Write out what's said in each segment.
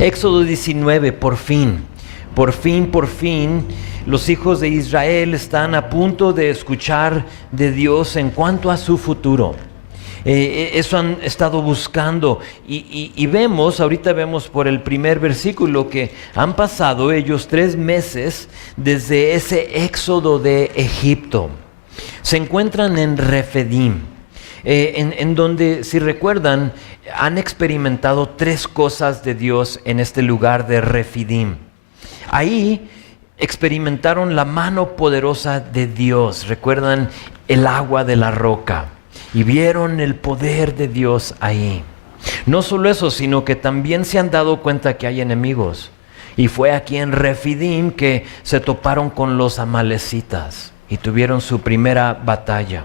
Éxodo 19, por fin, los hijos de Israel están a punto de escuchar de Dios en cuanto a su futuro. Eso han estado buscando y ahorita vemos por el primer versículo que han pasado ellos 3 meses desde ese éxodo de Egipto. Se encuentran en Refidim, en donde, si recuerdan, han experimentado 3 cosas de Dios en este lugar de Refidim. Ahí experimentaron la mano poderosa de Dios, recuerdan el agua de la roca, y vieron el poder de Dios ahí. No solo eso, sino que también se han dado cuenta que hay enemigos. Y fue aquí en Refidim que se toparon con los amalecitas y tuvieron su primera batalla.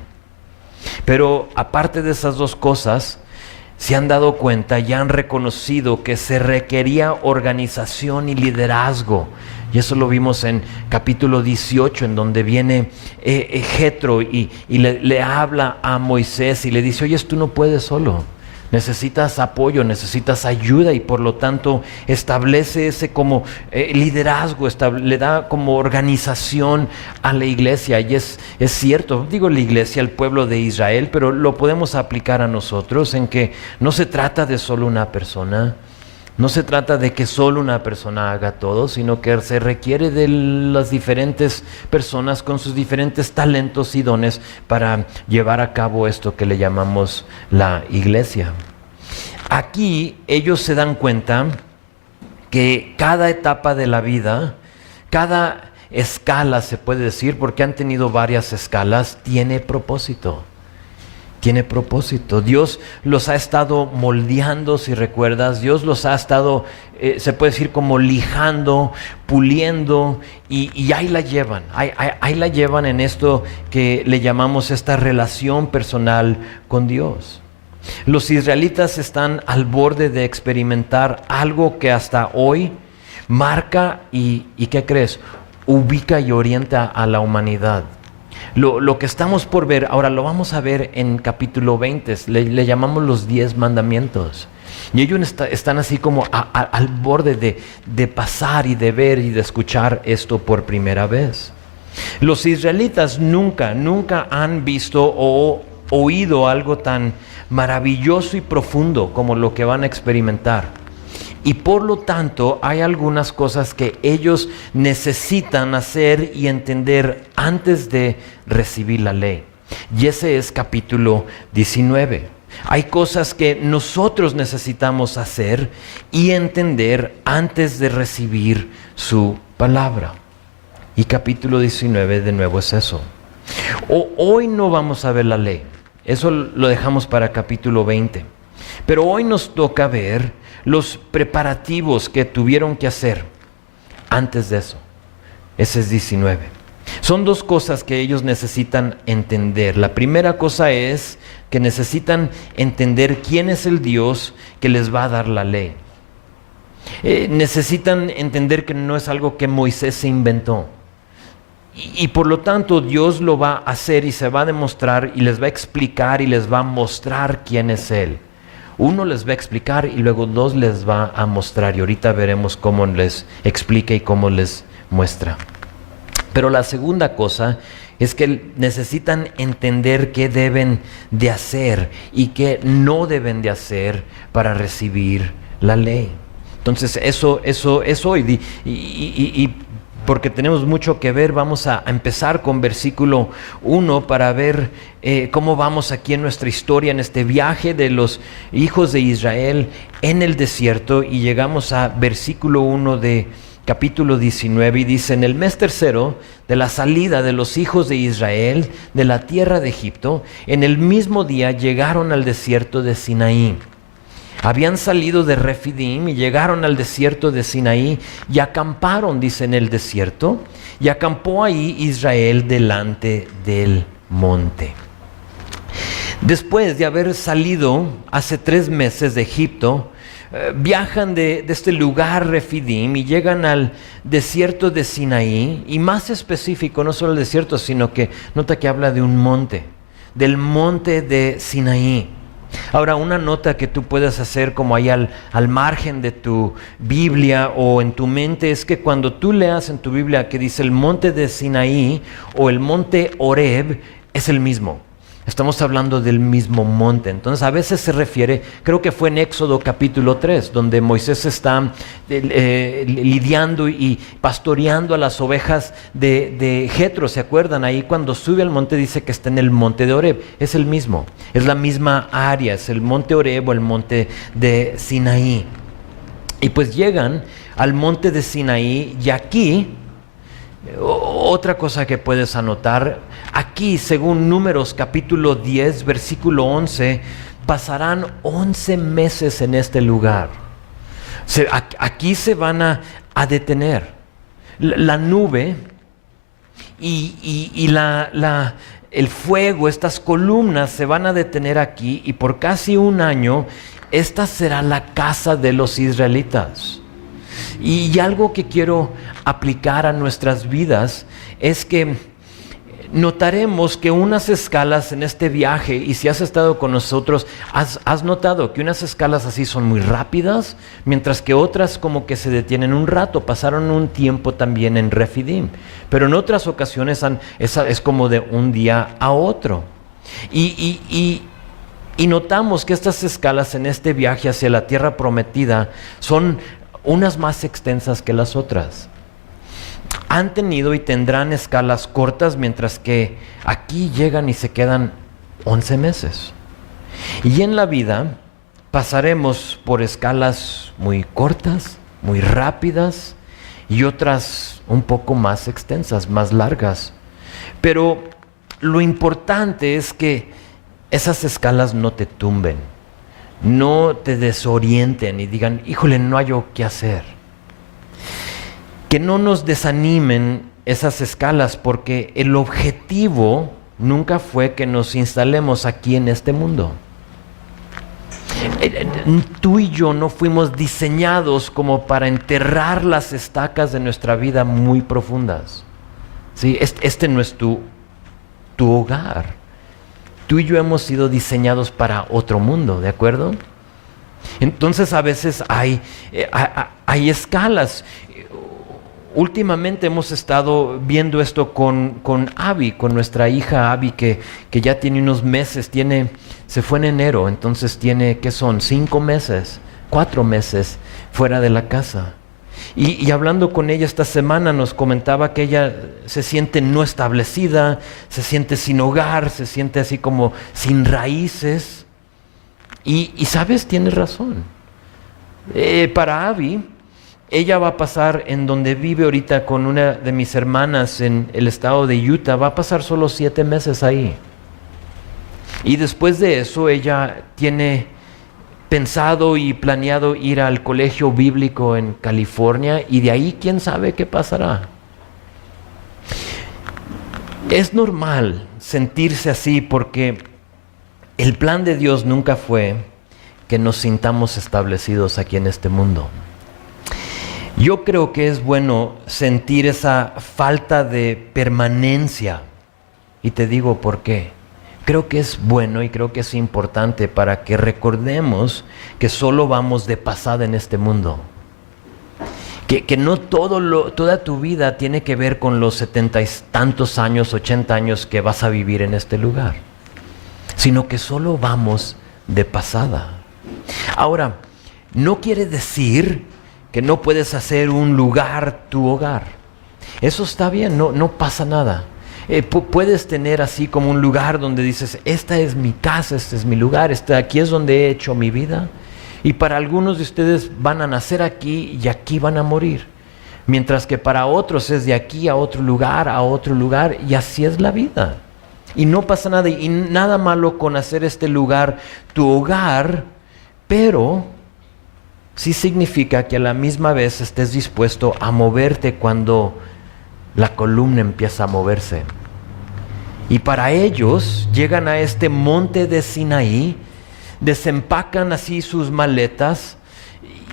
Pero aparte de esas 2 cosas, se han dado cuenta y han reconocido que se requería organización y liderazgo. Y eso lo vimos en capítulo 18, en donde viene Jetro y le habla a Moisés y le dice: oye, tú no puedes solo, necesitas apoyo, necesitas ayuda, y por lo tanto establece ese como liderazgo, le da como organización a la iglesia. Y es cierto, digo la iglesia, el pueblo de Israel, pero lo podemos aplicar a nosotros, en que no se trata de solo una persona. No se trata de que solo una persona haga todo, sino que se requiere de las diferentes personas con sus diferentes talentos y dones para llevar a cabo esto que le llamamos la iglesia. Aquí ellos se dan cuenta que cada etapa de la vida, cada escala, se puede decir, porque han tenido varias escalas, tiene propósito. Tiene propósito. Dios los ha estado moldeando, si recuerdas. Dios los ha estado, se puede decir, como lijando, puliendo, y ahí la llevan. Ahí la llevan en esto que le llamamos esta relación personal con Dios. Los israelitas están al borde de experimentar algo que hasta hoy marca y ¿qué crees? Ubica y orienta a la humanidad. Lo que estamos por ver, ahora lo vamos a ver en capítulo 20, le llamamos los 10 mandamientos. Y ellos están así como al borde de pasar y de ver y de escuchar esto por primera vez. Los israelitas nunca han visto o oído algo tan maravilloso y profundo como lo que van a experimentar. Y por lo tanto hay algunas cosas que ellos necesitan hacer y entender antes de recibir la ley. Y ese es capítulo 19. Hay cosas que nosotros necesitamos hacer y entender antes de recibir su palabra. Y capítulo 19 de nuevo es eso. Hoy no vamos a ver la ley. Eso lo dejamos para capítulo 20. Pero hoy nos toca ver los preparativos que tuvieron que hacer antes de eso. Ese es 19. Son 2 cosas que ellos necesitan entender. La primera cosa es que necesitan entender quién es el Dios que les va a dar la ley. Necesitan entender que no es algo que Moisés se inventó. Y por lo tanto Dios lo va a hacer y se va a demostrar y les va a explicar y les va a mostrar quién es Él. 1 les va a explicar y luego 2 les va a mostrar, y ahorita veremos cómo les explica y cómo les muestra. Pero la segunda cosa es que necesitan entender qué deben de hacer y qué no deben de hacer para recibir la ley. Entonces eso es hoy, y porque tenemos mucho que ver, vamos a empezar con versículo 1 para ver cómo vamos aquí en nuestra historia, en este viaje de los hijos de Israel en el desierto, y llegamos a versículo 1 de capítulo 19, y dice: en el mes 3 de la salida de los hijos de Israel de la tierra de Egipto, en el mismo día llegaron al desierto de Sinaí. Habían salido de Refidim y llegaron al desierto de Sinaí y acamparon, dice, en el desierto, y acampó ahí Israel delante del monte. Después de haber salido hace 3 meses de Egipto, viajan de este lugar Refidim y llegan al desierto de Sinaí, y más específico, no solo el desierto, sino que nota que habla de un monte, del monte de Sinaí. Ahora, una nota que tú puedes hacer como ahí al margen de tu Biblia o en tu mente es que cuando tú leas en tu Biblia que dice el monte de Sinaí o el monte Horeb, es el mismo. Estamos hablando del mismo monte. Entonces a veces se refiere, creo que fue en Éxodo capítulo 3, donde Moisés está lidiando y pastoreando a las ovejas de Jetro. ¿Se acuerdan? Ahí cuando sube al monte dice que está en el monte de Horeb. Es el mismo, es la misma área, es el monte Horeb o el monte de Sinaí. Y pues llegan al monte de Sinaí y aquí, otra cosa que puedes anotar, aquí según Números capítulo 10 versículo 11, pasarán 11 meses en este lugar. Aquí se van a detener. La nube y el fuego, estas columnas se van a detener aquí y por casi un año esta será la casa de los israelitas. Y algo que quiero aplicar a nuestras vidas es que notaremos que unas escalas en este viaje, y si has estado con nosotros, has notado que unas escalas así son muy rápidas, mientras que otras como que se detienen un rato, pasaron un tiempo también en Refidim, pero en otras ocasiones es como de un día a otro. Y notamos que estas escalas en este viaje hacia la tierra prometida son unas más extensas que las otras. Han tenido y tendrán escalas cortas, mientras que aquí llegan y se quedan 11 meses. Y en la vida pasaremos por escalas muy cortas, muy rápidas, y otras un poco más extensas, más largas. Pero lo importante es que esas escalas no te tumben, no te desorienten y digan, híjole, no hay qué hacer. Que no nos desanimen esas escalas, porque el objetivo nunca fue que nos instalemos aquí en este mundo. Tú y yo no fuimos diseñados como para enterrar las estacas de nuestra vida muy profundas. ¿Sí? Este no es tu hogar. Tú y yo hemos sido diseñados para otro mundo, ¿de acuerdo? Entonces a veces hay escalas. Últimamente hemos estado viendo esto con Abby, con nuestra hija Abby, que ya tiene unos meses, se fue en enero, entonces tiene, ¿qué son? 5 meses, 4 meses fuera de la casa. Y hablando con ella esta semana nos comentaba que ella se siente no establecida, se siente sin hogar, se siente así como sin raíces. Y sabes, tienes razón. Para Abby, ella va a pasar en donde vive ahorita con una de mis hermanas en el estado de Utah, va a pasar solo 7 meses ahí. Y después de eso ella tiene pensado y planeado ir al colegio bíblico en California, y de ahí quién sabe qué pasará. Es normal sentirse así, porque el plan de Dios nunca fue que nos sintamos establecidos aquí en este mundo. Yo creo que es bueno sentir esa falta de permanencia, y te digo por qué. Creo que es bueno y creo que es importante para que recordemos que solo vamos de pasada en este mundo. Que no toda tu vida tiene que ver con los 70 y tantos años, 80 años que vas a vivir en este lugar, sino que solo vamos de pasada. Ahora, no quiere decir que no puedes hacer un lugar tu hogar. Eso está bien, no pasa nada. Puedes tener así como un lugar donde dices, esta es mi casa, este es mi lugar, aquí es donde he hecho mi vida. Y para algunos de ustedes van a nacer aquí y aquí van a morir. Mientras que para otros es de aquí a otro lugar, y así es la vida. Y no pasa nada, y nada malo con hacer este lugar tu hogar, pero sí significa que a la misma vez estés dispuesto a moverte cuando la columna empieza a moverse. Y para ellos llegan a este monte de Sinaí, desempacan así sus maletas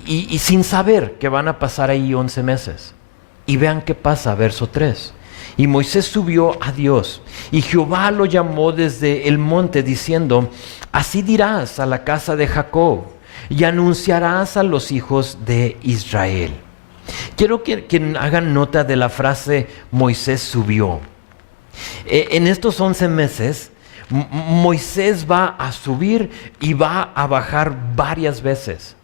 y sin saber que van a pasar ahí 11 meses. Y vean qué pasa, verso 3. Y Moisés subió a Dios, y Jehová lo llamó desde el monte, diciendo: así dirás a la casa de Jacob, y anunciarás a los hijos de Israel. Quiero que hagan nota de la frase Moisés subió. En estos 11 meses, Moisés va a subir y va a bajar varias veces.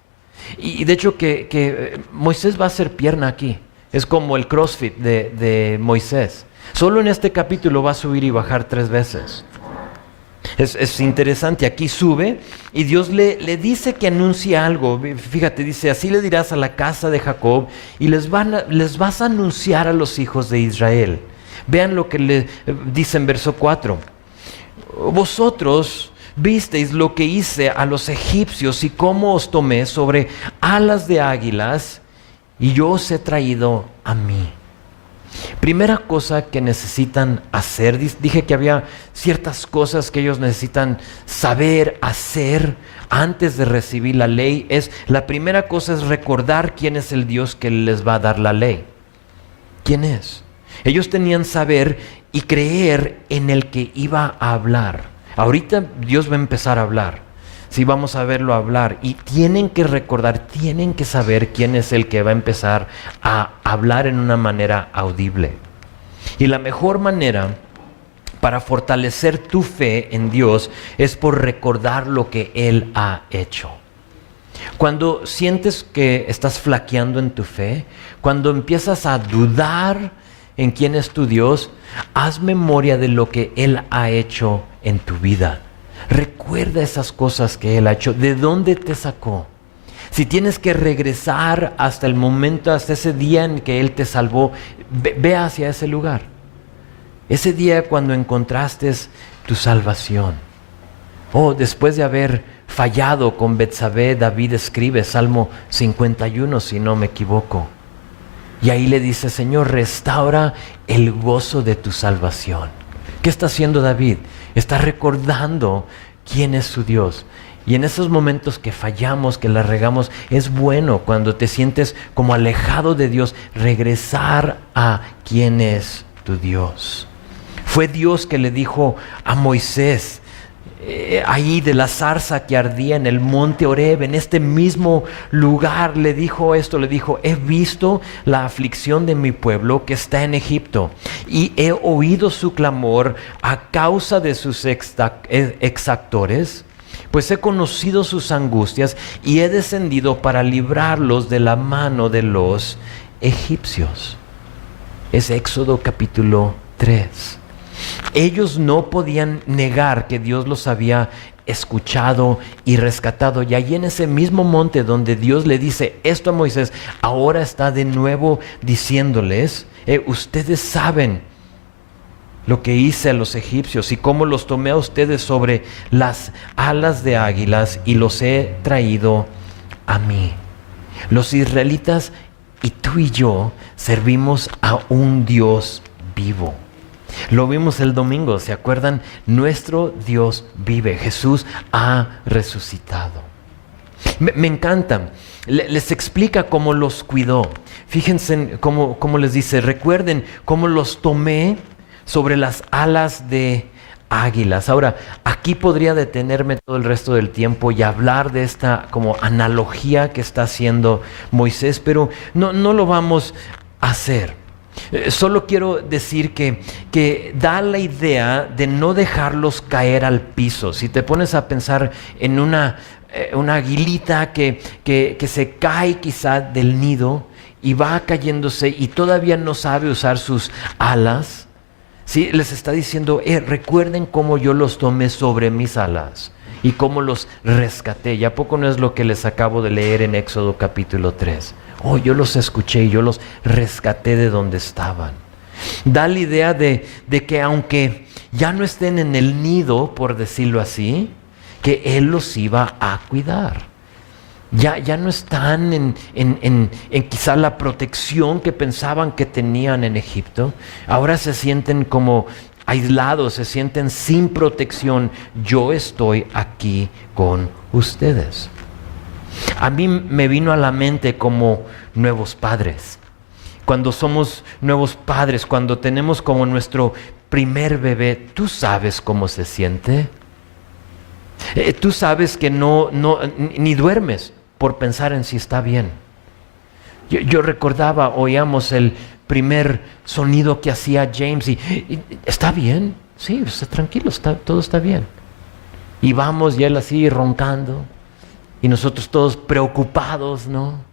Y de hecho que Moisés va a hacer pierna aquí. Es como el CrossFit de Moisés. Solo en este capítulo va a subir y bajar 3 veces. Es interesante, aquí sube y Dios le dice que anuncie algo. Fíjate, dice: así le dirás a la casa de Jacob y les vas a anunciar a los hijos de Israel. Vean lo que le dice en verso 4. Vosotros visteis lo que hice a los egipcios y cómo os tomé sobre alas de águilas, y yo os he traído a mí. Primera cosa que necesitan hacer, dije que había ciertas cosas que ellos necesitan saber hacer antes de recibir la ley. La primera cosa es recordar quién es el Dios que les va a dar la ley. ¿Quién es? Ellos tenían saber y creer en el que iba a hablar. Ahorita Dios va a empezar a hablar. Sí, vamos a verlo hablar, y tienen que recordar, tienen que saber quién es el que va a empezar a hablar en una manera audible. Y la mejor manera para fortalecer tu fe en Dios es por recordar lo que Él ha hecho. Cuando sientes que estás flaqueando en tu fe, cuando empiezas a dudar en quién es tu Dios, haz memoria de lo que Él ha hecho en tu vida. Recuerda esas cosas que Él ha hecho, de dónde te sacó. Si tienes que regresar hasta el momento, hasta ese día en que Él te salvó, ve hacia ese lugar. Ese día cuando encontraste tu salvación. Después de haber fallado con Betsabé, David escribe Salmo 51, si no me equivoco. Y ahí le dice: Señor, restaura el gozo de tu salvación. ¿Qué está haciendo David? Está recordando quién es su Dios. Y en esos momentos que fallamos, que la regamos, es bueno cuando te sientes como alejado de Dios, regresar a quién es tu Dios. Fue Dios que le dijo a Moisés, ahí de la zarza que ardía en el monte Horeb, en este mismo lugar, le dijo esto, le dijo: he visto la aflicción de mi pueblo que está en Egipto, y he oído su clamor a causa de sus exactores, pues he conocido sus angustias y he descendido para librarlos de la mano de los egipcios. Es Éxodo capítulo 3. Ellos no podían negar que Dios los había escuchado y rescatado. Y allí en ese mismo monte donde Dios le dice esto a Moisés, ahora está de nuevo diciéndoles: ustedes saben lo que hice a los egipcios y cómo los tomé a ustedes sobre las alas de águilas y los he traído a mí. Los israelitas y tú y yo servimos a un Dios vivo. Lo vimos el domingo, ¿se acuerdan? Nuestro Dios vive. Jesús ha resucitado. Me encanta. Les explica cómo los cuidó. Fíjense cómo les dice: recuerden cómo los tomé sobre las alas de águilas. Ahora, aquí podría detenerme todo el resto del tiempo y hablar de esta como analogía que está haciendo Moisés, pero no lo vamos a hacer. Solo quiero decir que da la idea de no dejarlos caer al piso. Si te pones a pensar en una aguilita que se cae quizá del nido y va cayéndose y todavía no sabe usar sus alas, ¿sí? Les está diciendo: recuerden cómo yo los tomé sobre mis alas y cómo los rescaté. ¿Y a poco no es lo que les acabo de leer en Éxodo capítulo 3? Yo los escuché y yo los rescaté de donde estaban. Da la idea de que aunque ya no estén en el nido, por decirlo así, que Él los iba a cuidar. Ya no están en quizá la protección que pensaban que tenían en Egipto. Ahora se sienten como aislados, se sienten sin protección. Yo estoy aquí con ustedes. A mí me vino a la mente como nuevos padres. cuando somos nuevos padres, cuando tenemos como nuestro primer bebé, ¿tú sabes cómo se siente? Tú sabes que ni duermes por pensar en si está bien. Yo recordaba, oíamos el primer sonido que hacía James y ¿está bien? Sí, está tranquilo, todo está bien. Y vamos y él así roncando y nosotros todos preocupados, ¿no?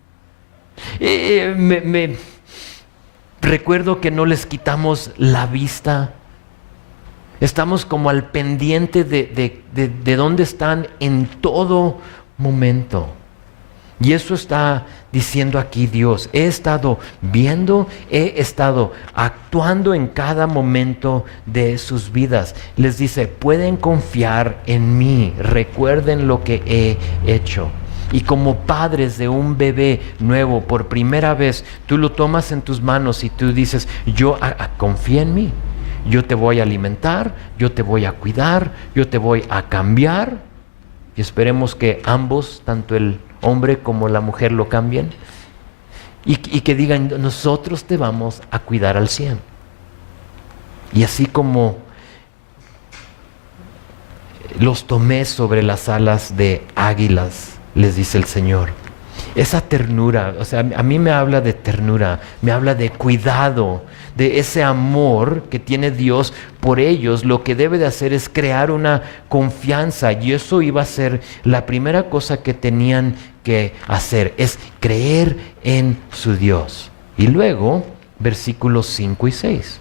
Recuerdo que no les quitamos la vista. Estamos como al pendiente de dónde están en todo momento. Y eso está diciendo aquí Dios. He estado viendo, he estado actuando en cada momento de sus vidas. Les dice, pueden confiar en mí, recuerden lo que he hecho. Y como padres de un bebé nuevo, por primera vez, tú lo tomas en tus manos y tú dices, confía en mí. Yo te voy a alimentar, yo te voy a cuidar, yo te voy a cambiar. Y esperemos que ambos, tanto el hombre como la mujer, lo cambien. Y que digan, nosotros te vamos a cuidar al 100. Y así como los tomé sobre las alas de águilas, les dice el Señor. Esa ternura, o sea, a mí me habla de ternura, me habla de cuidado, de ese amor que tiene Dios por ellos. Lo que debe de hacer es crear una confianza, y eso iba a ser la primera cosa que tenían que hacer, es creer en su Dios. Y luego, versículos 5 y 6.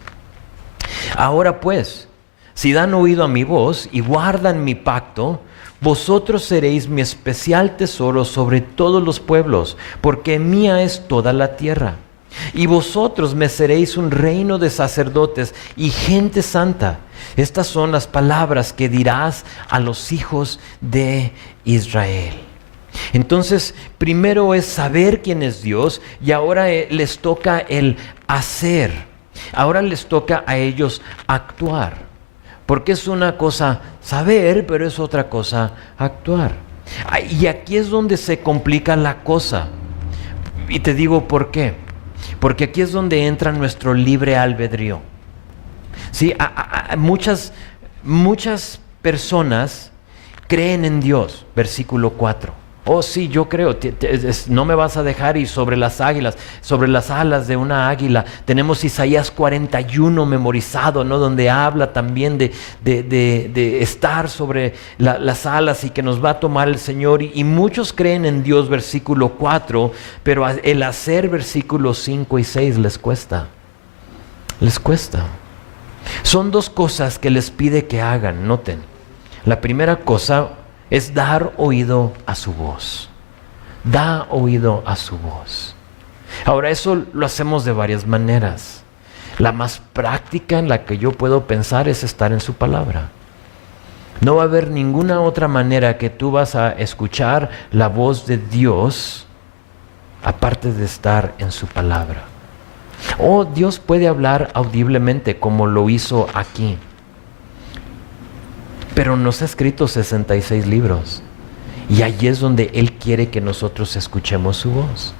Ahora pues, si dan oído a mi voz y guardan mi pacto, vosotros seréis mi especial tesoro sobre todos los pueblos, porque mía es toda la tierra. Y vosotros me seréis un reino de sacerdotes y gente santa. Estas son las palabras que dirás a los hijos de Israel. Entonces, primero es saber quién es Dios, y ahora les toca el hacer. Ahora les toca a ellos actuar. Porque es una cosa saber, pero es otra cosa actuar. Y aquí es donde se complica la cosa. Y te digo por qué. Porque aquí es donde entra nuestro libre albedrío. ¿Sí? Muchas personas creen en Dios, versículo 4. Oh, sí, yo creo, no me vas a dejar ir sobre las águilas, sobre las alas de una águila. Tenemos Isaías 41 memorizado, ¿no? Donde habla también de estar sobre las alas y que nos va a tomar el Señor. Y muchos creen en Dios, versículo 4, pero el hacer versículos 5 y 6 les cuesta. Les cuesta. Son dos cosas que les pide que hagan, noten. La primera cosa es dar oído a su voz. Da oído a su voz. Ahora, eso lo hacemos de varias maneras. La más práctica en la que yo puedo pensar es estar en su palabra. No va a haber ninguna otra manera que tú vas a escuchar la voz de Dios aparte de estar en su palabra. O Dios puede hablar audiblemente como lo hizo aquí. Pero nos ha escrito 66 libros. Y allí es donde Él quiere que nosotros escuchemos su voz.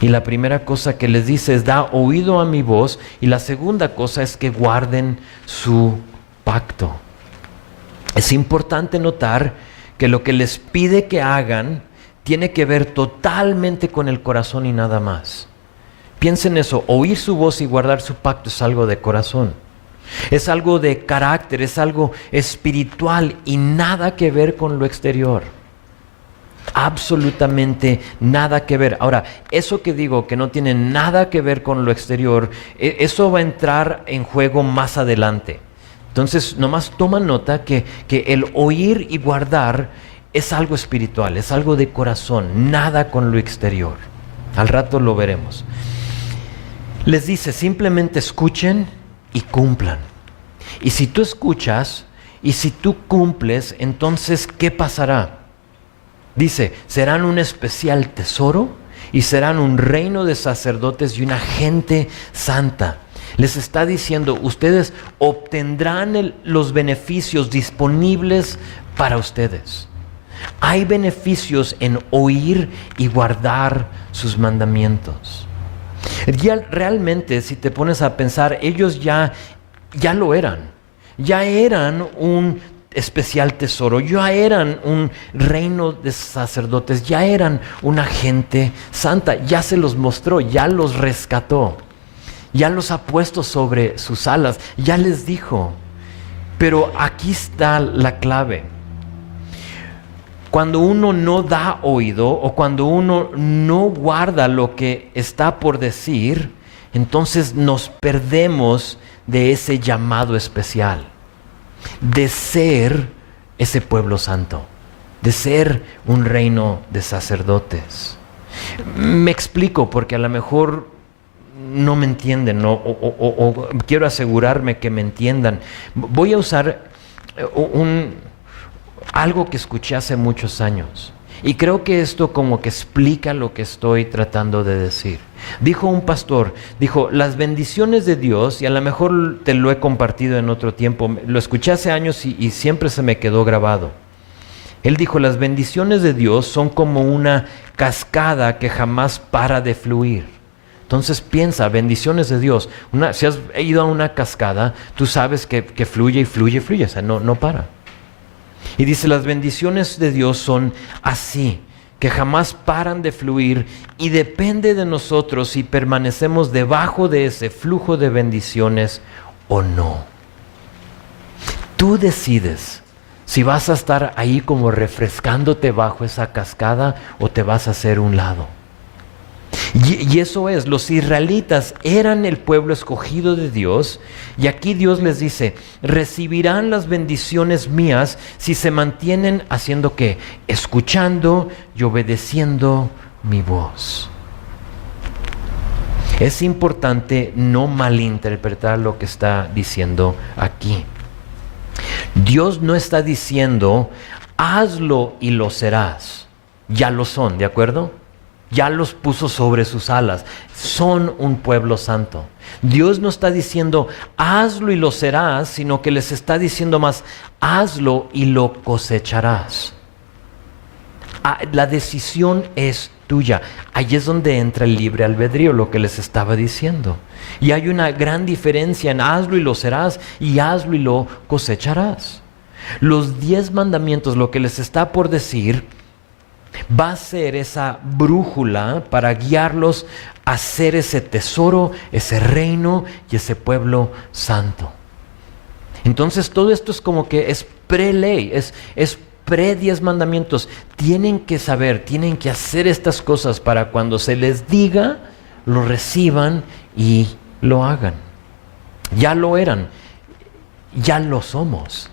Y la primera cosa que les dice es, da oído a mi voz. Y la segunda cosa es que guarden su pacto. Es importante notar que lo que les pide que hagan tiene que ver totalmente con el corazón y nada más. Piensen eso, oír su voz y guardar su pacto es algo de corazón. Es algo de carácter, es algo espiritual y nada que ver con lo exterior. Absolutamente nada que ver. Ahora, eso que digo que no tiene nada que ver con lo exterior, eso va a entrar en juego más adelante. Entonces, nomás toma nota que el oír y guardar es algo espiritual, es algo de corazón, nada con lo exterior. Al rato lo veremos. Les dice, simplemente escuchen y cumplan. Y si tú escuchas y si tú cumples, entonces, ¿qué pasará? Dice, serán un especial tesoro y serán un reino de sacerdotes y una gente santa. Les está diciendo, ustedes obtendrán los beneficios disponibles para ustedes. Hay beneficios en oír y guardar sus mandamientos. Ya realmente, si te pones a pensar, ellos ya lo eran. Ya eran un especial tesoro, ya eran un reino de sacerdotes, ya eran una gente santa, ya se los mostró, ya los rescató, ya los ha puesto sobre sus alas, ya les dijo. Pero aquí está la clave. Cuando uno no da oído o cuando uno no guarda lo que está por decir, entonces nos perdemos de ese llamado especial, de ser ese pueblo santo, de ser un reino de sacerdotes. Me explico porque a lo mejor no me entienden o quiero asegurarme que me entiendan. Voy a usar algo que escuché hace muchos años y creo que esto como que explica lo que estoy tratando de decir. Dijo un pastor, las bendiciones de Dios, y a lo mejor te lo he compartido en otro tiempo, lo escuché hace años y siempre se me quedó grabado. Él dijo, las bendiciones de Dios son como una cascada que jamás para de fluir. Entonces piensa, bendiciones de Dios. Si has ido a una cascada, tú sabes que fluye y fluye y fluye, o sea, no para. Y dice, las bendiciones de Dios son así, que jamás paran de fluir y depende de nosotros si permanecemos debajo de ese flujo de bendiciones o no. Tú decides si vas a estar ahí como refrescándote bajo esa cascada o te vas a hacer un lado. Y eso es, los israelitas eran el pueblo escogido de Dios y aquí Dios les dice, recibirán las bendiciones mías si se mantienen haciendo ¿qué? Escuchando y obedeciendo mi voz. Es importante no malinterpretar lo que está diciendo aquí. Dios no está diciendo, hazlo y lo serás. Ya lo son, ¿de acuerdo? Ya los puso sobre sus alas. Son un pueblo santo. Dios no está diciendo, hazlo y lo serás, sino que les está diciendo más, hazlo y lo cosecharás. La decisión es tuya. Ahí es donde entra el libre albedrío, lo que les estaba diciendo. Y hay una gran diferencia en hazlo y lo serás y hazlo y lo cosecharás. Los 10 mandamientos, lo que les está por decir, va a ser esa brújula para guiarlos a ser ese tesoro, ese reino y ese pueblo santo. Entonces todo esto es como que es pre-ley, es pre-10 mandamientos. Tienen que saber, tienen que hacer estas cosas para cuando se les diga, lo reciban y lo hagan. Ya lo eran, ya lo somos.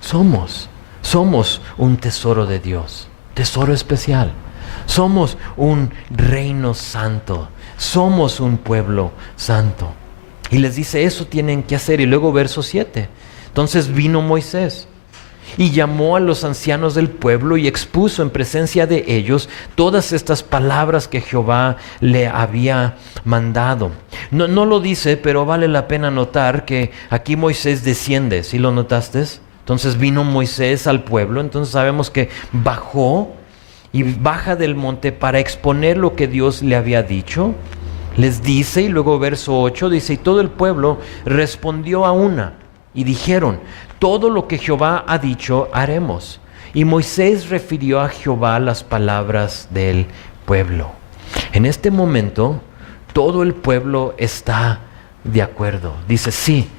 Somos un tesoro de Dios. Tesoro especial. Somos un reino santo. Somos un pueblo santo. Y les dice, eso tienen que hacer. Y luego verso 7. Entonces vino Moisés y llamó a los ancianos del pueblo y expuso en presencia de ellos todas estas palabras que Jehová le había mandado. No lo dice, pero vale la pena notar que aquí Moisés desciende. ¿Sí lo notaste? Entonces vino Moisés al pueblo, entonces sabemos que bajó y baja del monte para exponer lo que Dios le había dicho. Les dice, y luego verso 8 dice, y todo el pueblo respondió a una y dijeron, todo lo que Jehová ha dicho haremos. Y Moisés refirió a Jehová las palabras del pueblo. En este momento, todo el pueblo está de acuerdo. Dice, sí,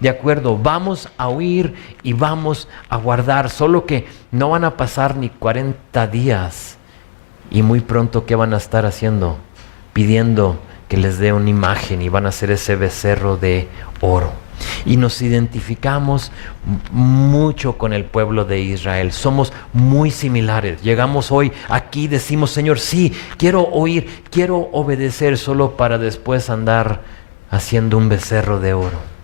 de acuerdo, vamos a oír y vamos a guardar, solo que no van a pasar ni 40 días y muy pronto ¿qué van a estar haciendo? Pidiendo que les dé una imagen y van a hacer ese becerro de oro. Y nos identificamos mucho con el pueblo de Israel, somos muy similares. Llegamos hoy aquí, decimos, Señor, sí, quiero oír, quiero obedecer, solo para después andar haciendo un becerro de oro.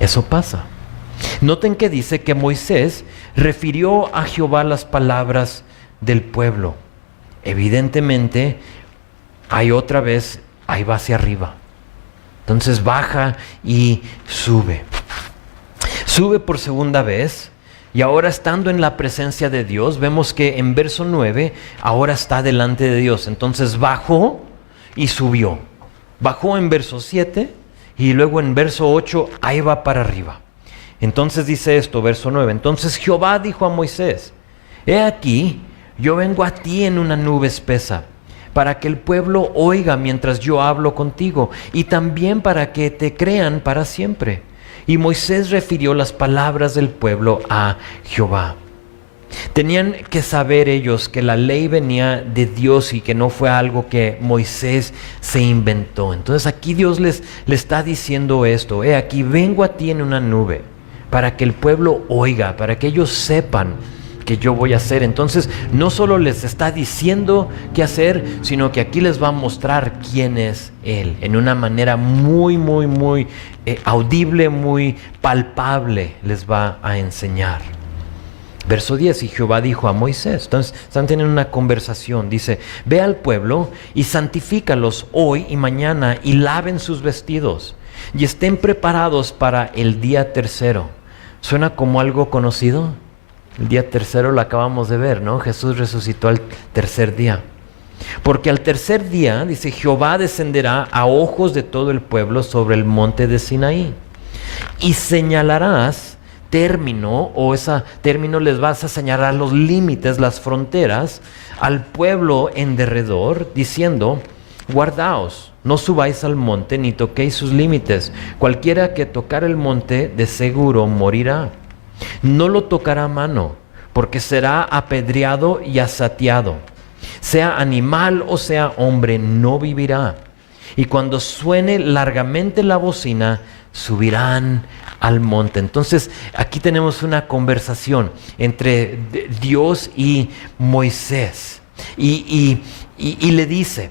Eso pasa. Noten que dice que Moisés refirió a Jehová las palabras del pueblo. Evidentemente, ahí va hacia arriba. Entonces baja y sube. Sube por segunda vez y ahora estando en la presencia de Dios, vemos que en verso 9, ahora está delante de Dios. Entonces bajó y subió. Bajó en verso 7 y luego en verso 8 ahí va para arriba. Entonces dice esto, verso 9. Entonces Jehová dijo a Moisés: he aquí, yo vengo a ti en una nube espesa, para que el pueblo oiga mientras yo hablo contigo, y también para que te crean para siempre. Y Moisés refirió las palabras del pueblo a Jehová. Tenían que saber ellos que la ley venía de Dios y que no fue algo que Moisés se inventó. Entonces aquí Dios le está diciendo esto: he aquí, vengo a ti en una nube, para que el pueblo oiga, para que ellos sepan que yo voy a hacer. Entonces no solo les está diciendo qué hacer, sino que aquí les va a mostrar quién es Él, en una manera muy audible, muy palpable les va a enseñar. Verso 10, y Jehová dijo a Moisés. Entonces están teniendo una conversación. Dice: ve al pueblo y santifícalos hoy y mañana, y laven sus vestidos, y estén preparados para el día tercero. ¿Suena como algo conocido? El día tercero lo acabamos de ver, ¿no? Jesús resucitó al tercer día. Porque al tercer día, dice, Jehová descenderá a ojos de todo el pueblo sobre el monte de Sinaí, y señalarás término, o ese término les vas a señalar los límites, las fronteras al pueblo en derredor, diciendo: guardaos, no subáis al monte ni toquéis sus límites. Cualquiera que tocar el monte de seguro morirá. No lo tocará a mano, porque será apedreado y asateado. Sea animal o sea hombre, no vivirá. Y cuando suene largamente la bocina, subirán al monte. Entonces aquí tenemos una conversación entre Dios y Moisés. Y le dice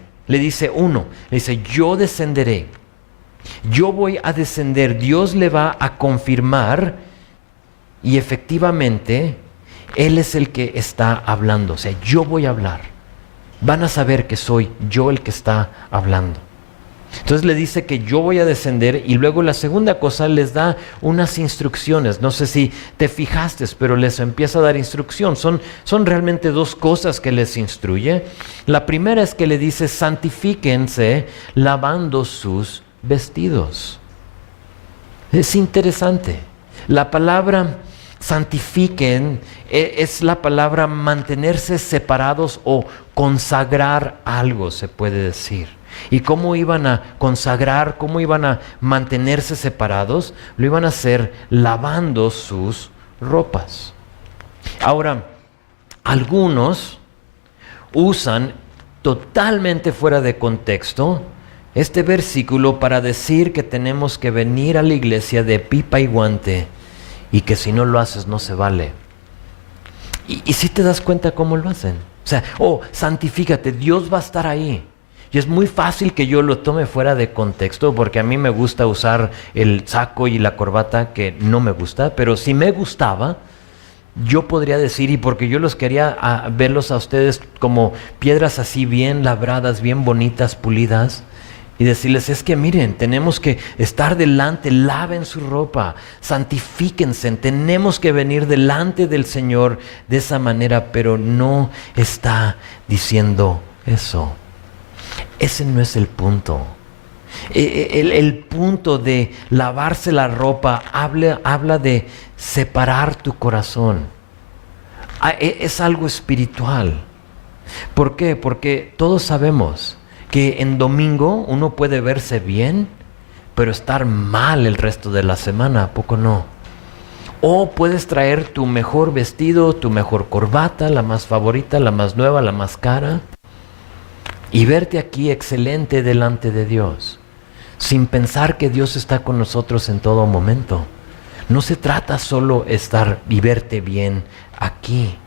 yo descenderé. Yo voy a descender. Dios le va a confirmar, y efectivamente Él es el que está hablando. O sea, yo voy a hablar. Van a saber que soy yo el que está hablando. Entonces le dice que yo voy a descender, y luego la segunda cosa les da unas instrucciones. No sé si te fijaste, pero les empieza a dar instrucción. Son realmente dos cosas que les instruye. La primera es que le dice: santifíquense lavando sus vestidos. Es interesante. La palabra santifiquen es la palabra mantenerse separados o consagrar algo, se puede decir. ¿Y cómo iban a consagrar, cómo iban a mantenerse separados? Lo iban a hacer lavando sus ropas. Ahora, algunos usan totalmente fuera de contexto este versículo para decir que tenemos que venir a la iglesia de pipa y guante, y que si no lo haces no se vale. Y si te das cuenta cómo lo hacen. O sea, santifícate, Dios va a estar ahí. Y es muy fácil que yo lo tome fuera de contexto, porque a mí me gusta usar el saco y la corbata, que no me gusta, pero si me gustaba, yo podría decir, y porque yo los quería verlos a ustedes como piedras así bien labradas, bien bonitas, pulidas, y decirles: es que miren, tenemos que estar delante, laven su ropa, santifíquense, tenemos que venir delante del Señor de esa manera, pero no está diciendo eso. Ese no es el punto. El punto de lavarse la ropa habla de separar tu corazón. Es algo espiritual. ¿Por qué? Porque todos sabemos que en domingo uno puede verse bien, pero estar mal el resto de la semana, ¿a poco no? O puedes traer tu mejor vestido, tu mejor corbata, la más favorita, la más nueva, la más cara, y verte aquí excelente delante de Dios, sin pensar que Dios está con nosotros en todo momento. No se trata solo estar y verte bien aquí.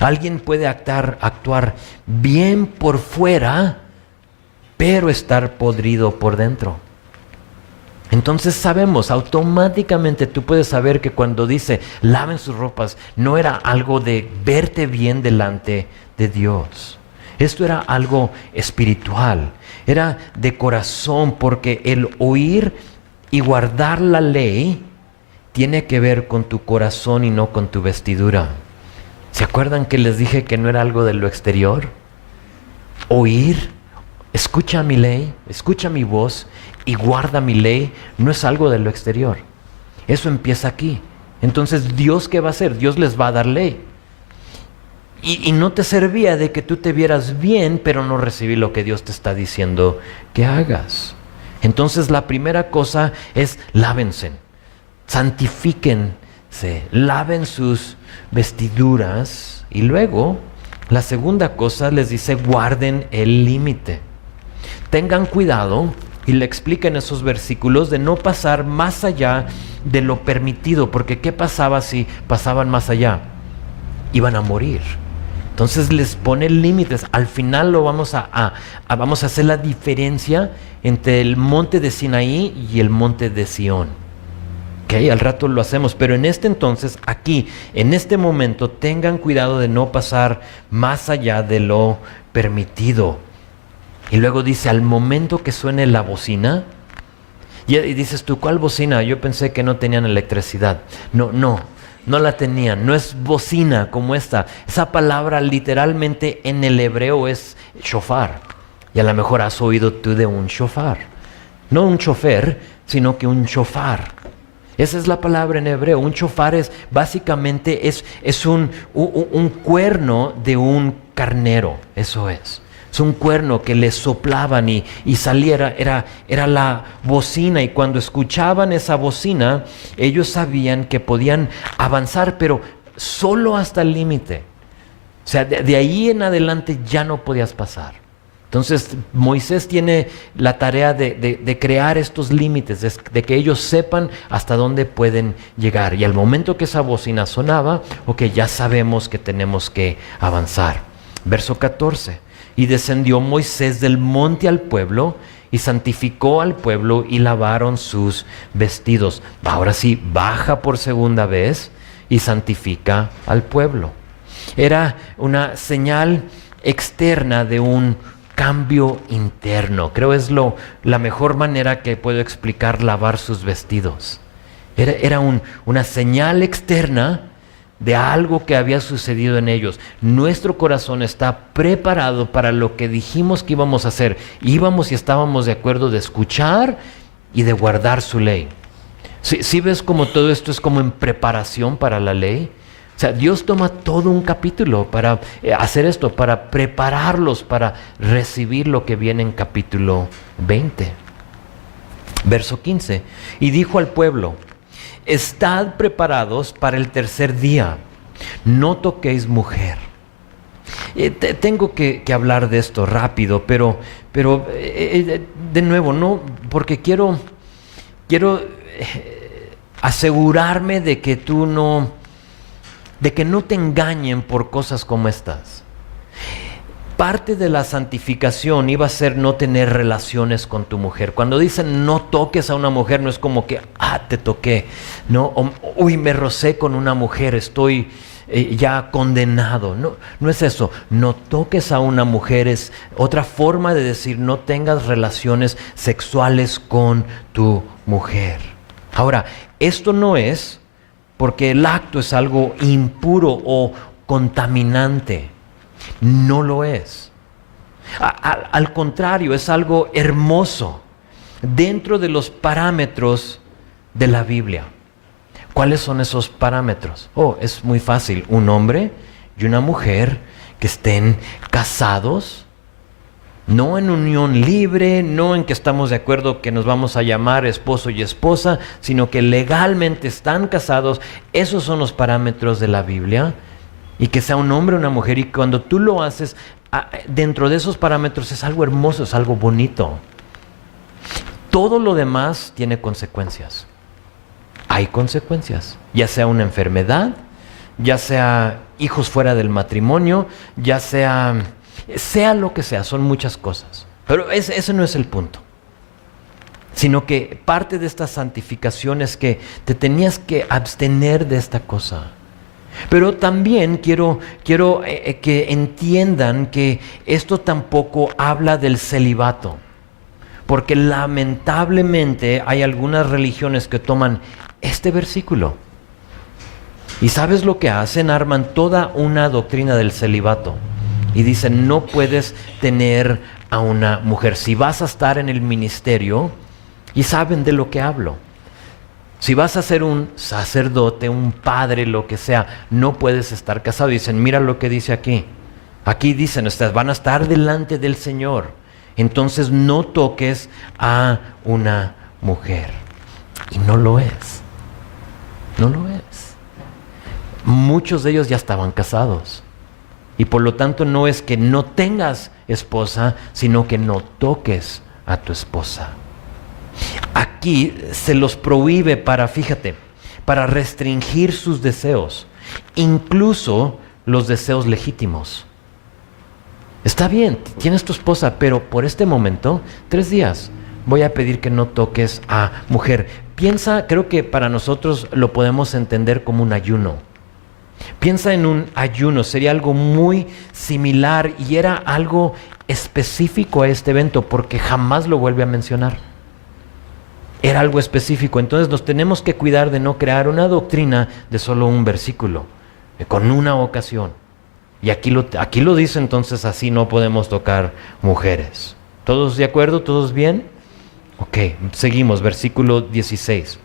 Alguien puede actuar bien por fuera, pero estar podrido por dentro. Entonces sabemos, automáticamente tú puedes saber que cuando dice laven sus ropas, no era algo de verte bien delante de Dios. Esto era algo espiritual, era de corazón, porque el oír y guardar la ley tiene que ver con tu corazón y no con tu vestidura. ¿Se acuerdan que les dije que no era algo de lo exterior? Oír escucha mi ley, escucha mi voz y guarda mi ley, no es algo de lo exterior. Eso empieza aquí. Entonces, ¿Dios qué va a hacer? Dios les va a dar ley. Y no te servía de que tú te vieras bien, pero no recibí lo que Dios te está diciendo que hagas. Entonces, la primera cosa es lávense, santifíquense, laven sus vestiduras. Y luego, la segunda cosa les dice, guarden el límite. Tengan cuidado, y le explica en esos versículos, de no pasar más allá de lo permitido, porque ¿qué pasaba si pasaban más allá? Iban a morir. Entonces les pone límites. Al final vamos a hacer la diferencia entre el monte de Sinaí y el monte de Sión. Al rato lo hacemos, pero en este entonces, aquí, en este momento, tengan cuidado de no pasar más allá de lo permitido. Y luego dice, al momento que suene la bocina, y dices tú, ¿cuál bocina? Yo pensé que no tenían electricidad. No la tenían. No es bocina como esta. Esa palabra literalmente en el hebreo es shofar. Y a lo mejor has oído tú de un shofar. No un chofer, sino que un shofar. Esa es la palabra en hebreo. Un shofar es básicamente es un cuerno de un carnero. Eso es. Es un cuerno que le soplaban y salía, era la bocina, y cuando escuchaban esa bocina, ellos sabían que podían avanzar, pero solo hasta el límite. O sea, de ahí en adelante ya no podías pasar. Entonces, Moisés tiene la tarea de crear estos límites, de que ellos sepan hasta dónde pueden llegar. Y al momento que esa bocina sonaba, ya sabemos que tenemos que avanzar. Verso 14. Y descendió Moisés del monte al pueblo y santificó al pueblo y lavaron sus vestidos. Ahora sí, baja por segunda vez y santifica al pueblo. Era una señal externa de un cambio interno. Creo es la mejor manera que puedo explicar lavar sus vestidos. Era una señal externa de algo que había sucedido en ellos. Nuestro corazón está preparado para lo que dijimos que íbamos a hacer. Íbamos y estábamos de acuerdo de escuchar y de guardar su ley. ¿Sí ves cómo todo esto es como en preparación para la ley? O sea, Dios toma todo un capítulo para hacer esto, para prepararlos para recibir lo que viene en capítulo 20. Verso 15. Y dijo al pueblo, estad preparados para el tercer día, no toquéis mujer. Tengo que hablar de esto rápido, pero de nuevo, no, porque quiero asegurarme de que no te engañen por cosas como estas. Parte de la santificación iba a ser no tener relaciones con tu mujer. Cuando dicen no toques a una mujer, no es como que, te toqué, ¿no? Me rocé con una mujer, estoy ya condenado. No es eso. No toques a una mujer es otra forma de decir no tengas relaciones sexuales con tu mujer. Ahora, esto no es porque el acto es algo impuro o contaminante. No lo es. Al contrario, es algo hermoso dentro de los parámetros de la Biblia. ¿Cuáles son esos parámetros? Es muy fácil. Un hombre y una mujer que estén casados, no en unión libre, no en que estamos de acuerdo que nos vamos a llamar esposo y esposa, sino que legalmente están casados. Esos son los parámetros de la Biblia. Y que sea un hombre o una mujer, y cuando tú lo haces dentro de esos parámetros es algo hermoso, es algo bonito. Todo lo demás tiene consecuencias. Hay consecuencias, ya sea una enfermedad, ya sea hijos fuera del matrimonio, ya sea lo que sea, son muchas cosas. Pero ese no es el punto. Sino que parte de esta santificación es que te tenías que abstener de esta cosa. Pero también quiero que entiendan que esto tampoco habla del celibato, porque lamentablemente hay algunas religiones que toman este versículo y ¿sabes lo que hacen? Arman toda una doctrina del celibato y dicen no puedes tener a una mujer. Si vas a estar en el ministerio, y saben de lo que hablo, si vas a ser un sacerdote, un padre, lo que sea, no puedes estar casado. Dicen, mira lo que dice aquí. Aquí dicen, ustedes van a estar delante del Señor. Entonces no toques a una mujer. Y no lo es. No lo es. Muchos de ellos ya estaban casados. Y por lo tanto no es que no tengas esposa, sino que no toques a tu esposa. Aquí se los prohíbe fíjate, para restringir sus deseos, incluso los deseos legítimos. Está bien, tienes tu esposa, pero por este momento, 3 días, voy a pedir que no toques a mujer. Piensa, creo que para nosotros lo podemos entender como un ayuno. Piensa en un ayuno, sería algo muy similar y era algo específico a este evento porque jamás lo vuelve a mencionar. Era algo específico, entonces nos tenemos que cuidar de no crear una doctrina de solo un versículo, con una ocasión. Y aquí lo dice, entonces así no podemos tocar mujeres. ¿Todos de acuerdo? ¿Todos bien? Ok, seguimos, versículo 16.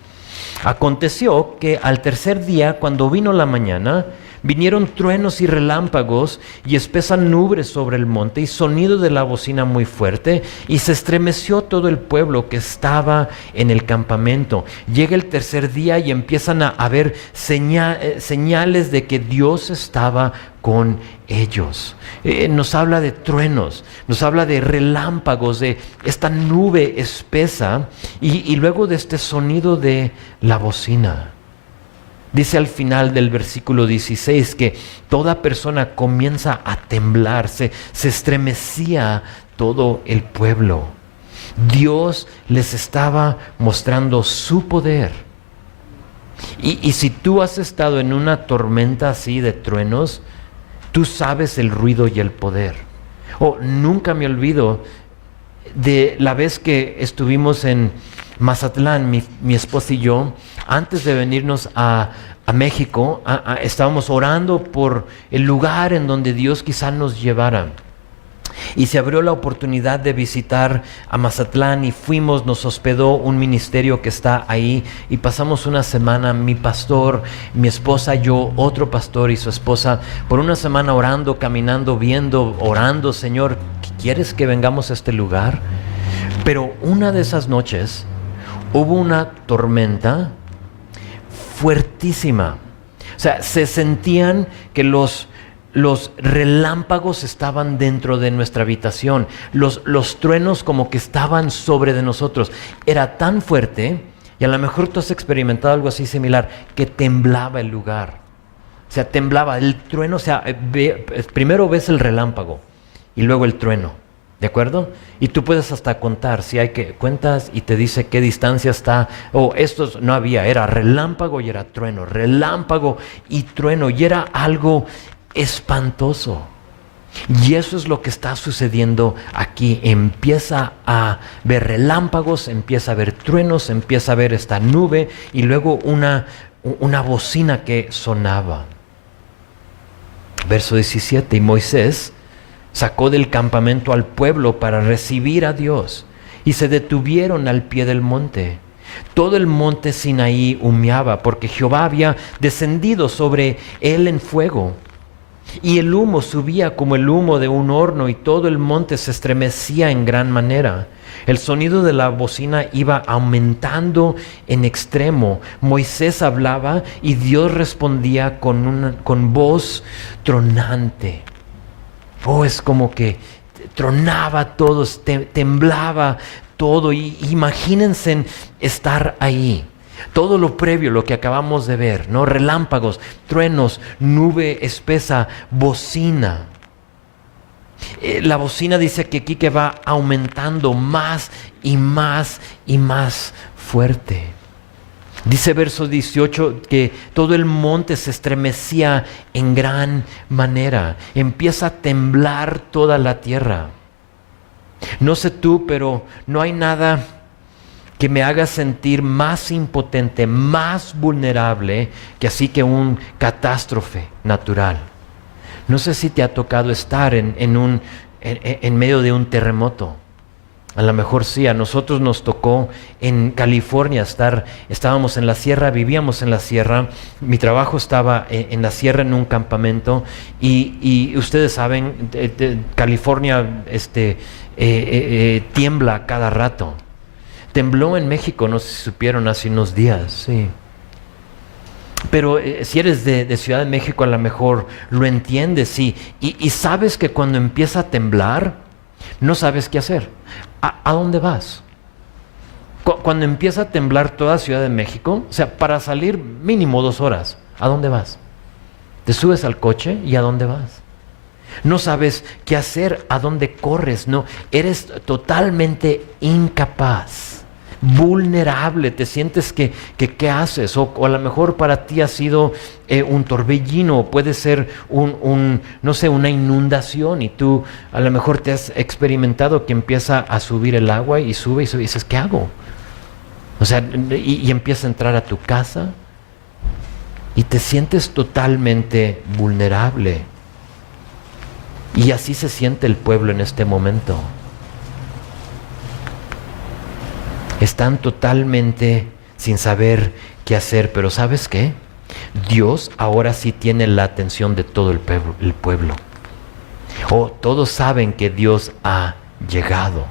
Aconteció que al tercer día, cuando vino la mañana, vinieron truenos y relámpagos y espesa nube sobre el monte y sonido de la bocina muy fuerte, y se estremeció todo el pueblo que estaba en el campamento. Llega el tercer día y empiezan a haber señales de que Dios estaba con ellos. Nos habla de truenos, nos habla de relámpagos, de esta nube espesa y luego de este sonido de la bocina. Dice al final del versículo 16 que toda persona comienza a temblar, se estremecía todo el pueblo. Dios les estaba mostrando su poder. Y si tú has estado en una tormenta así de truenos, tú sabes el ruido y el poder. Nunca me olvido de la vez que estuvimos en Mazatlán, mi esposa y yo, antes de venirnos a México, estábamos orando por el lugar en donde Dios quizá nos llevara. Y se abrió la oportunidad de visitar a Mazatlán y fuimos, nos hospedó un ministerio que está ahí y pasamos una semana, mi pastor, mi esposa, yo, otro pastor y su esposa, por una semana orando, caminando, viendo, orando, Señor, ¿quieres que vengamos a este lugar? Pero una de esas noches hubo una tormenta fuertísima. O sea, se sentían que los relámpagos estaban dentro de nuestra habitación. Los truenos como que estaban sobre de nosotros. Era tan fuerte, y a lo mejor tú has experimentado algo así similar, que temblaba el lugar. O sea, temblaba el trueno. O sea, primero ves el relámpago y luego el trueno. ¿De acuerdo? Y tú puedes hasta contar, si hay que cuentas y te dice qué distancia está. Estos no había, era relámpago y era trueno, relámpago y trueno, y era algo espantoso. Y eso es lo que está sucediendo aquí. Empieza a ver relámpagos, empieza a ver truenos, empieza a ver esta nube y luego una bocina que sonaba. Verso 17, y Moisés sacó del campamento al pueblo para recibir a Dios, y se detuvieron al pie del monte. Todo el monte Sinaí humeaba, porque Jehová había descendido sobre él en fuego, y el humo subía como el humo de un horno, y todo el monte se estremecía en gran manera. El sonido de la bocina iba aumentando en extremo. Moisés hablaba y Dios respondía con voz tronante. Es como que tronaba todo, temblaba todo. Y imagínense estar ahí. Todo lo previo, lo que acabamos de ver, ¿no? Relámpagos, truenos, nube espesa, bocina. La bocina dice que aquí que va aumentando más y más y más fuerte. Dice verso 18 que todo el monte se estremecía en gran manera. Empieza a temblar toda la tierra. No sé tú, pero no hay nada que me haga sentir más impotente, más vulnerable que así que un catástrofe natural. No sé si te ha tocado estar en en medio de un terremoto. A lo mejor sí, a nosotros nos tocó en California estábamos en la sierra, vivíamos en la sierra, mi trabajo estaba en la sierra en un campamento y ustedes saben, California tiembla cada rato. Tembló en México, no sé si supieron, hace unos días, sí. Pero si eres de Ciudad de México, a lo mejor lo entiendes, sí. Y sabes que cuando empieza a temblar, no sabes qué hacer. ¿A dónde vas? Cuando empieza a temblar toda Ciudad de México, o sea, para salir mínimo 2 horas, ¿a dónde vas? Te subes al coche y ¿a dónde vas? No sabes qué hacer, a dónde corres, no, eres totalmente incapaz, vulnerable, te sientes que ¿qué haces? O a lo mejor para ti ha sido un torbellino, puede ser no sé, una inundación y tú a lo mejor te has experimentado que empieza a subir el agua y sube y dices, ¿qué hago? O sea, y empieza a entrar a tu casa y te sientes totalmente vulnerable. Y así se siente el pueblo en este momento. Están totalmente sin saber qué hacer, pero ¿sabes qué? Dios ahora sí tiene la atención de todo el pueblo. Todos saben que Dios ha llegado.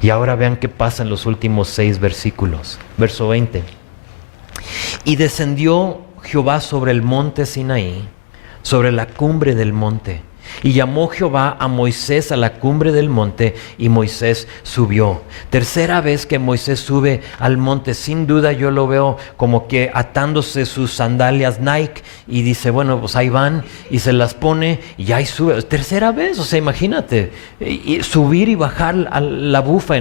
Y ahora vean qué pasa en los últimos 6 versículos. Verso 20. Y descendió Jehová sobre el monte Sinaí, sobre la cumbre del monte. Y llamó Jehová a Moisés a la cumbre del monte, y Moisés subió. Tercera vez que Moisés sube al monte, sin duda yo lo veo como que atándose sus sandalias Nike, y dice, bueno, pues ahí van, y se las pone, y ahí sube. Tercera vez, o sea, imagínate, y subir y bajar a la bufa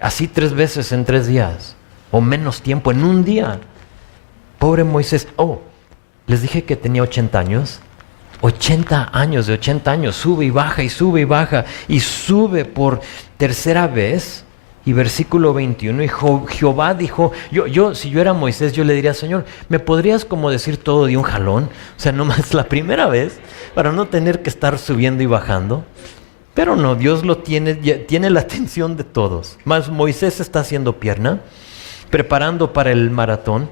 así 3 veces en 3 días, o menos tiempo, en un día. Pobre Moisés. Les dije que tenía 80 años. 80 años, de 80 años, sube y baja y sube y baja y sube por tercera vez. Y versículo 21, y Jehová dijo, si yo era Moisés, yo le diría, Señor, ¿me podrías como decir todo de un jalón? O sea, nomás la primera vez, para no tener que estar subiendo y bajando. Pero no, Dios tiene la atención de todos. Más Moisés está haciendo pierna, preparando para el maratón.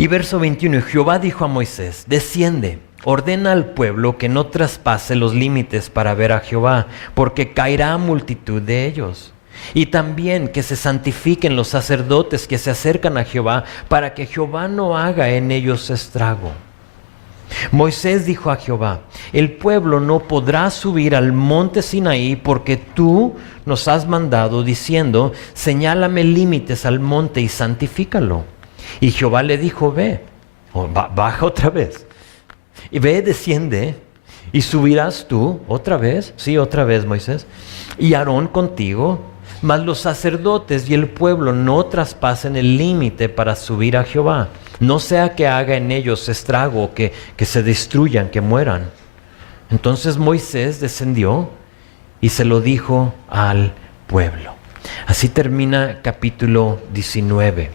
Y verso 21, Jehová dijo a Moisés, desciende, ordena al pueblo que no traspase los límites para ver a Jehová, porque caerá multitud de ellos. Y también que se santifiquen los sacerdotes que se acercan a Jehová, para que Jehová no haga en ellos estrago. Moisés dijo a Jehová, el pueblo no podrá subir al monte Sinaí, porque tú nos has mandado diciendo, señálame límites al monte y santifícalo. Y Jehová le dijo, ve, baja otra vez, y ve, desciende, y subirás tú, otra vez, sí, otra vez Moisés, y Aarón contigo, mas los sacerdotes y el pueblo no traspasen el límite para subir a Jehová, no sea que haga en ellos estrago, que se destruyan, que mueran. Entonces Moisés descendió y se lo dijo al pueblo. Así termina capítulo 19.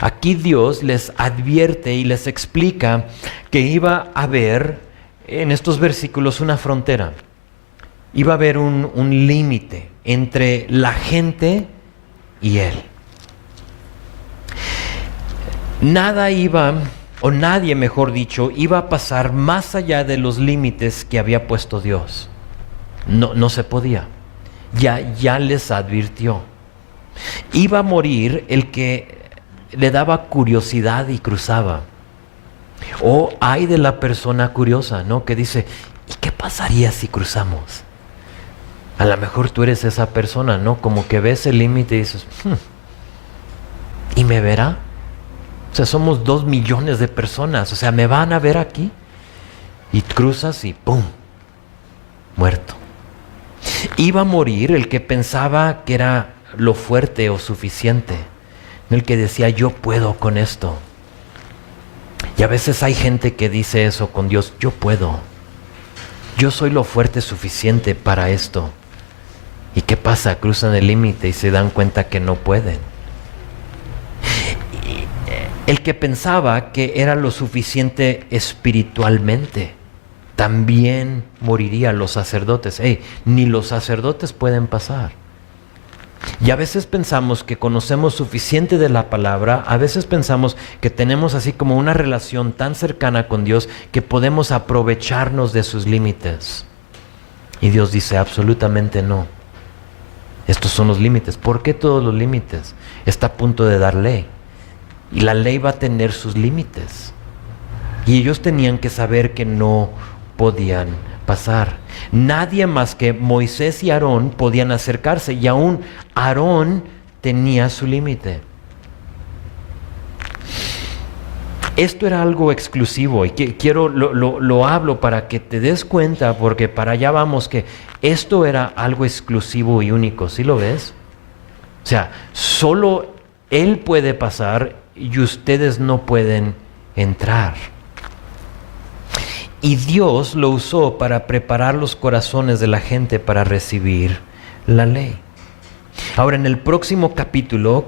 Aquí Dios les advierte y les explica que iba a haber en estos versículos una frontera. Iba a haber un límite entre la gente y Él. Nadie, mejor dicho, iba a pasar más allá de los límites que había puesto Dios. No se podía. Ya les advirtió. Iba a morir el que le daba curiosidad y cruzaba. Hay de la persona curiosa, ¿no? Que dice, ¿y qué pasaría si cruzamos? A lo mejor tú eres esa persona, ¿no? Como que ves el límite y dices, ¿y me verá? O sea, somos 2 millones de personas, o sea, ¿me van a ver aquí? Y cruzas y ¡pum! Muerto. Iba a morir el que pensaba que era lo fuerte o suficiente, el que decía, yo puedo con esto. Y a veces hay gente que dice eso con Dios, yo puedo, yo soy lo fuerte suficiente para esto. ¿Y qué pasa? Cruzan el límite y se dan cuenta que no pueden. El que pensaba que era lo suficiente espiritualmente, también morirían los sacerdotes. Ni los sacerdotes pueden pasar. Y a veces pensamos que conocemos suficiente de la palabra, a veces pensamos que tenemos así como una relación tan cercana con Dios que podemos aprovecharnos de sus límites. Y Dios dice absolutamente no. Estos son los límites. ¿Por qué todos los límites? Está a punto de dar ley. Y la ley va a tener sus límites. Y ellos tenían que saber que no podían pasar. Nadie más que Moisés y Aarón podían acercarse, y aún Aarón tenía su límite. Esto era algo exclusivo, y lo hablo para que te des cuenta, porque para allá vamos, que esto era algo exclusivo y único. ¿Sí lo ves? O sea, solo Él puede pasar y ustedes no pueden entrar. Y Dios lo usó para preparar los corazones de la gente para recibir la ley. Ahora, en el próximo capítulo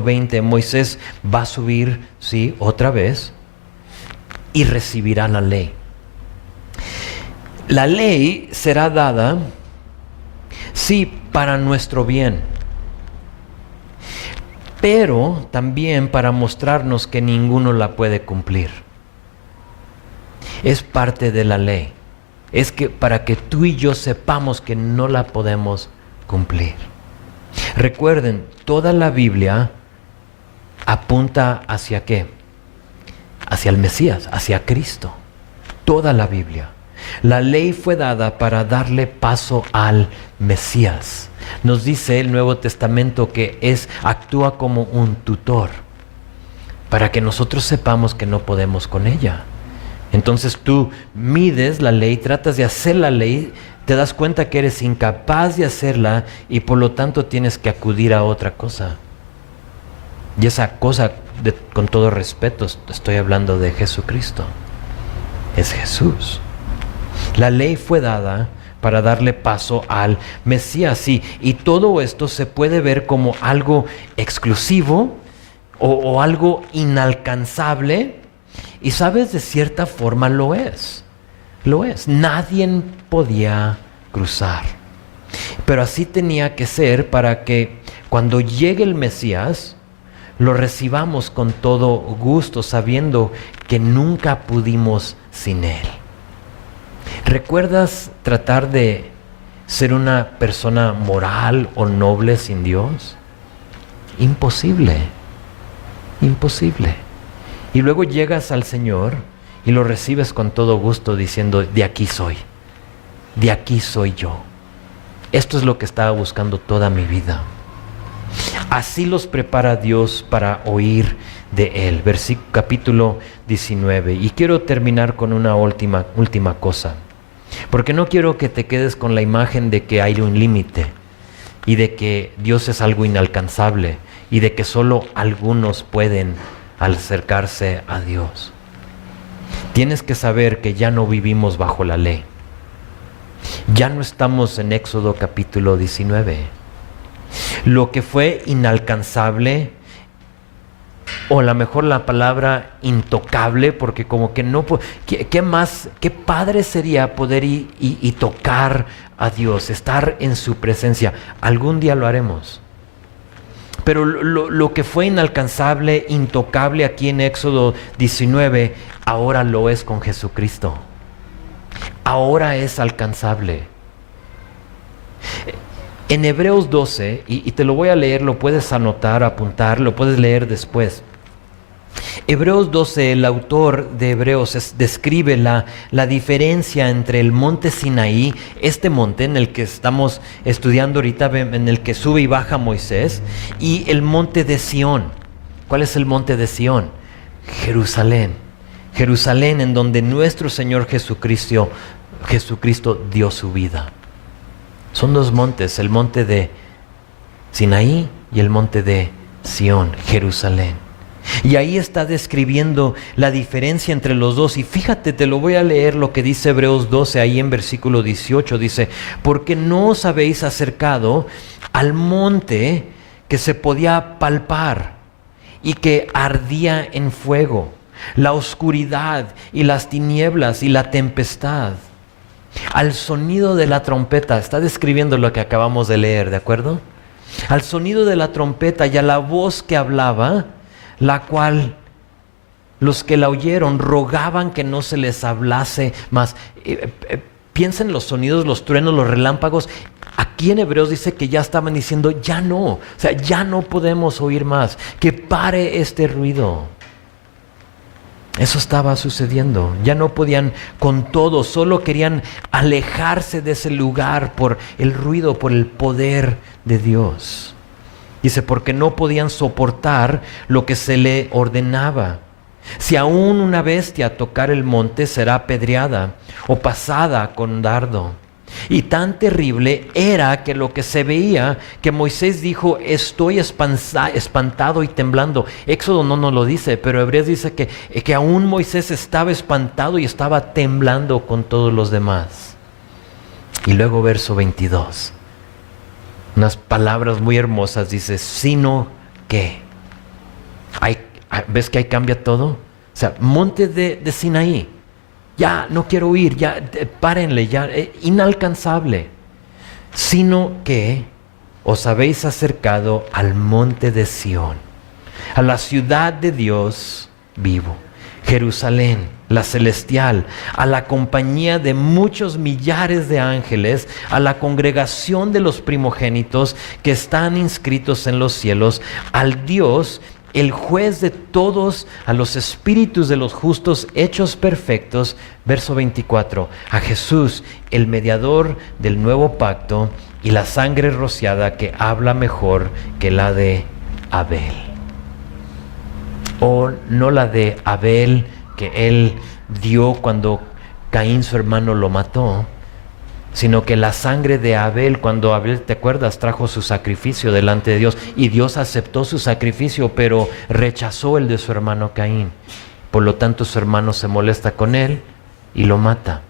20, Moisés va a subir, sí, otra vez, y recibirá la ley. La ley será dada, sí, para nuestro bien, pero también para mostrarnos que ninguno la puede cumplir. Es parte de la ley. Es que para que tú y yo sepamos que no la podemos cumplir. Recuerden, toda la Biblia apunta ¿hacia qué? Hacia el Mesías, hacia Cristo. Toda la Biblia. La ley fue dada para darle paso al Mesías. Nos dice el Nuevo Testamento que actúa como un tutor, para que nosotros sepamos que no podemos con ella. Entonces tú mides la ley, tratas de hacer la ley, te das cuenta que eres incapaz de hacerla y por lo tanto tienes que acudir a otra cosa. Y esa cosa, con todo respeto, estoy hablando de Jesucristo. Es Jesús. La ley fue dada para darle paso al Mesías, sí, y todo esto se puede ver como algo exclusivo o algo inalcanzable. Y sabes, de cierta forma lo es. Nadie podía cruzar. Pero así tenía que ser para que cuando llegue el Mesías, lo recibamos con todo gusto, sabiendo que nunca pudimos sin Él. ¿Recuerdas tratar de ser una persona moral o noble sin Dios? Imposible. Imposible. Y luego llegas al Señor y lo recibes con todo gusto diciendo, de aquí soy yo. Esto es lo que estaba buscando toda mi vida. Así los prepara Dios para oír de Él. Capítulo 19. Y quiero terminar con una última cosa. Porque no quiero que te quedes con la imagen de que hay un límite y de que Dios es algo inalcanzable y de que solo algunos pueden acercarse a Dios. Tienes que saber que ya no vivimos bajo la ley. Ya no estamos en Éxodo capítulo 19. Lo que fue inalcanzable, o a lo mejor la palabra intocable, porque como que no, qué padre sería poder ir y tocar a Dios, estar en su presencia. Algún día lo haremos. Pero lo que fue inalcanzable, intocable aquí en Éxodo 19, ahora lo es con Jesucristo. Ahora es alcanzable. En Hebreos 12, y te lo voy a leer, lo puedes anotar, apuntar, lo puedes leer después. Hebreos 12, el autor de Hebreos describe la diferencia entre el monte Sinaí, este monte en el que estamos estudiando ahorita, en el que sube y baja Moisés, y el monte de Sión. ¿Cuál es el monte de Sión? Jerusalén. Jerusalén, en donde nuestro Señor Jesucristo dio su vida. Son dos montes, el monte de Sinaí y el monte de Sión, Jerusalén. Y ahí está describiendo la diferencia entre los dos. Y fíjate, te lo voy a leer lo que dice Hebreos 12, ahí en versículo 18. Dice, porque no os habéis acercado al monte que se podía palpar y que ardía en fuego, la oscuridad y las tinieblas y la tempestad, Al sonido de la trompeta, está describiendo lo que acabamos de leer, ¿de acuerdo? Al sonido de la trompeta y a la voz que hablaba, la cual los que la oyeron rogaban que no se les hablase más. Piensa en los sonidos, los truenos, los relámpagos. Aquí en Hebreos dice que ya estaban diciendo, ya no, o sea, ya no podemos oír más, que pare este ruido. Eso estaba sucediendo, ya no podían con todo, solo querían alejarse de ese lugar por el ruido, por el poder de Dios. Dice, porque no podían soportar lo que se le ordenaba. Si aún una bestia tocar el monte, será apedreada o pasada con dardo. Y tan terrible era que lo que se veía, que Moisés dijo, estoy espantado y temblando. Éxodo no nos lo dice, pero Hebreos dice que aún Moisés estaba espantado y estaba temblando con todos los demás. Y luego verso 22, unas palabras muy hermosas, dice, sino que, ¿ves que ahí cambia todo? O sea, monte de Sinaí, ya no quiero huir, ya párenle, ya inalcanzable. Sino que os habéis acercado al monte de Sión, a la ciudad de Dios vivo, Jerusalén, la celestial, a la compañía de muchos millares de ángeles, a la congregación de los primogénitos que están inscritos en los cielos, al Dios, el juez de todos, a los espíritus de los justos hechos perfectos. Verso 24, a Jesús, el mediador del nuevo pacto, y la sangre rociada que habla mejor que la de Abel. O no la de Abel que él dio cuando Caín su hermano lo mató, sino que la sangre de Abel, cuando Abel, ¿te acuerdas?, trajo su sacrificio delante de Dios y Dios aceptó su sacrificio, pero rechazó el de su hermano Caín. Por lo tanto, su hermano se molesta con él y lo mata.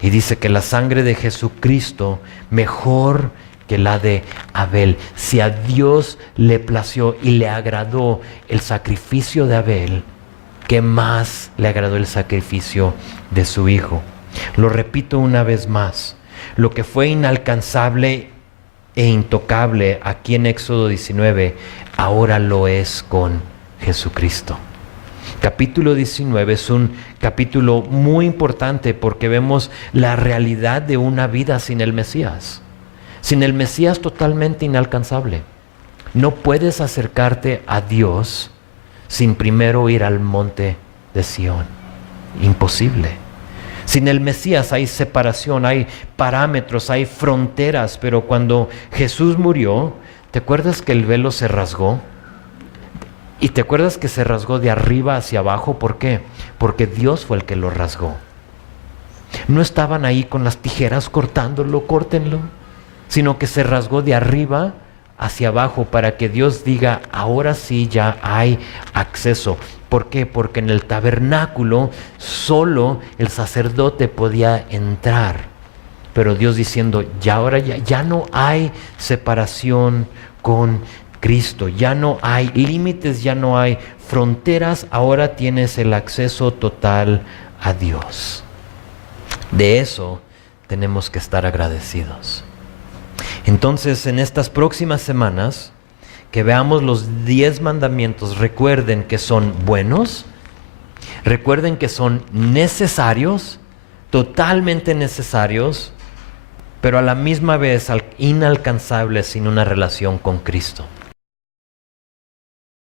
Y dice que la sangre de Jesucristo mejor que la de Abel. Si a Dios le plació y le agradó el sacrificio de Abel, ¿qué más le agradó el sacrificio de su hijo? Lo repito una vez más, lo que fue inalcanzable e intocable aquí en Éxodo 19, ahora lo es con Jesucristo. Capítulo 19 es un capítulo muy importante porque vemos la realidad de una vida sin el Mesías. Sin el Mesías totalmente inalcanzable. No puedes acercarte a Dios sin primero ir al monte de Sión. Imposible. Sin el Mesías hay separación, hay parámetros, hay fronteras, pero cuando Jesús murió, ¿te acuerdas que el velo se rasgó? ¿Y te acuerdas que se rasgó de arriba hacia abajo? ¿Por qué? Porque Dios fue el que lo rasgó. No estaban ahí con las tijeras cortándolo, córtenlo, sino que se rasgó de arriba hacia abajo para que Dios diga, ahora sí ya hay acceso. ¿Por qué? Porque en el tabernáculo solo el sacerdote podía entrar. Pero Dios diciendo, ahora ya no hay separación con Cristo, ya no hay límites, ya no hay fronteras, ahora tienes el acceso total a Dios. De eso tenemos que estar agradecidos. Entonces, en estas próximas semanas, que veamos los 10 mandamientos, recuerden que son buenos, recuerden que son necesarios, totalmente necesarios, pero a la misma vez inalcanzables sin una relación con Cristo.